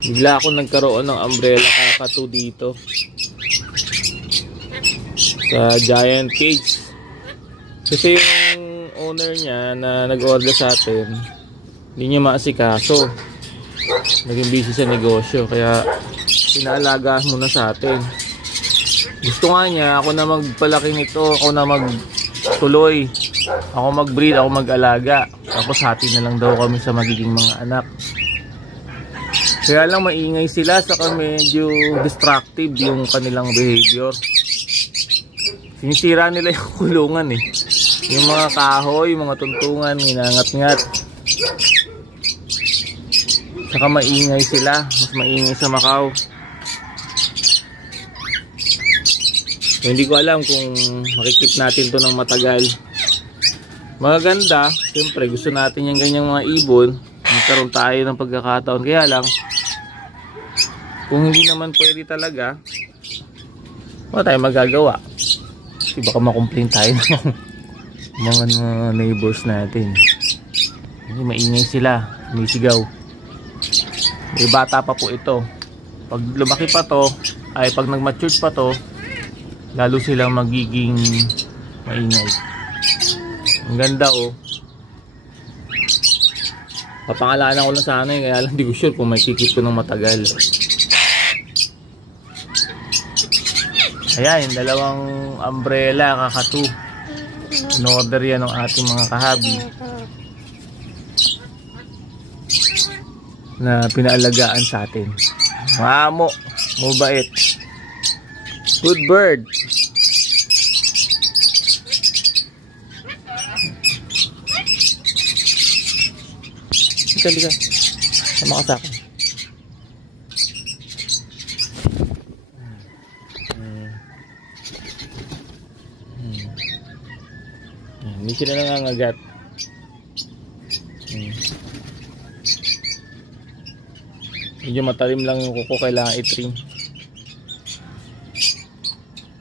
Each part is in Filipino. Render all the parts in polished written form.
Bigla ako nagkaroon ng umbrella kakatu dito sa Giant Cage. Kasi yung owner niya na nag-order sa atin, hindi niya maasikaso. Naging busy sa negosyo, kaya pinaalagaan muna sa atin. Gusto nga niya ako na magpalaki nito, ako na magtuloy, ako mag-breed, ako mag-alaga. Tapos hati na lang daw kami sa magiging mga anak. Kaya lang maingay sila, saka medyo destructive yung kanilang behavior. Sinisira nila yung kulungan eh. Yung mga kahoy, yung mga tuntungan, minangat-ngat. Saka maingay sila, mas maingay sa Macau. So, hindi ko alam kung makikip natin to ng matagal. Maganda, siyempre gusto natin yung ganyang mga ibon. Magkaroon tayo ng pagkakataon. Kaya lang, kung hindi naman pwede talaga, wala tayong magagawa. Kasi baka makomplain tayo ng mga neighbors natin. Hindi, maingay sila, umisigaw. May bata pa po ito. Pag lumaki pa to, ay pag nag-mature pa to, lalo silang magiging maingay. Ang ganda oh. Papangalanan ko lang sana eh, kaya lang di ko sure kung may kikip ko ng matagal. Ayan, yung dalawang umbrella kakatu. In-order yan ng ating mga kahabi na pinaalagaan sa atin. Mamo, mabait. Good bird. Liga. Sama ka sa akin. Hindi sila nangangagat. Medyo matalim lang yung kuko, kailangan i-trim.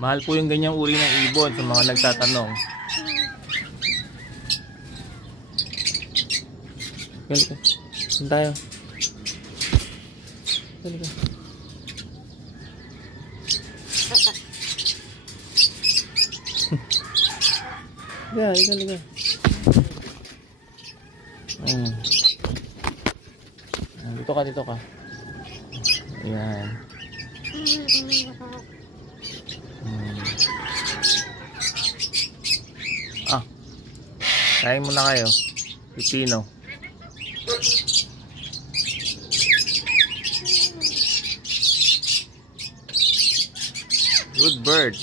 Mahal po yung ganyang uri ng ibon sa mga nagtatanong. Halika. Saan tayo? Halika. Halika. Dito ka. Ayan. Kain muna kayo. Pipino. Good bird.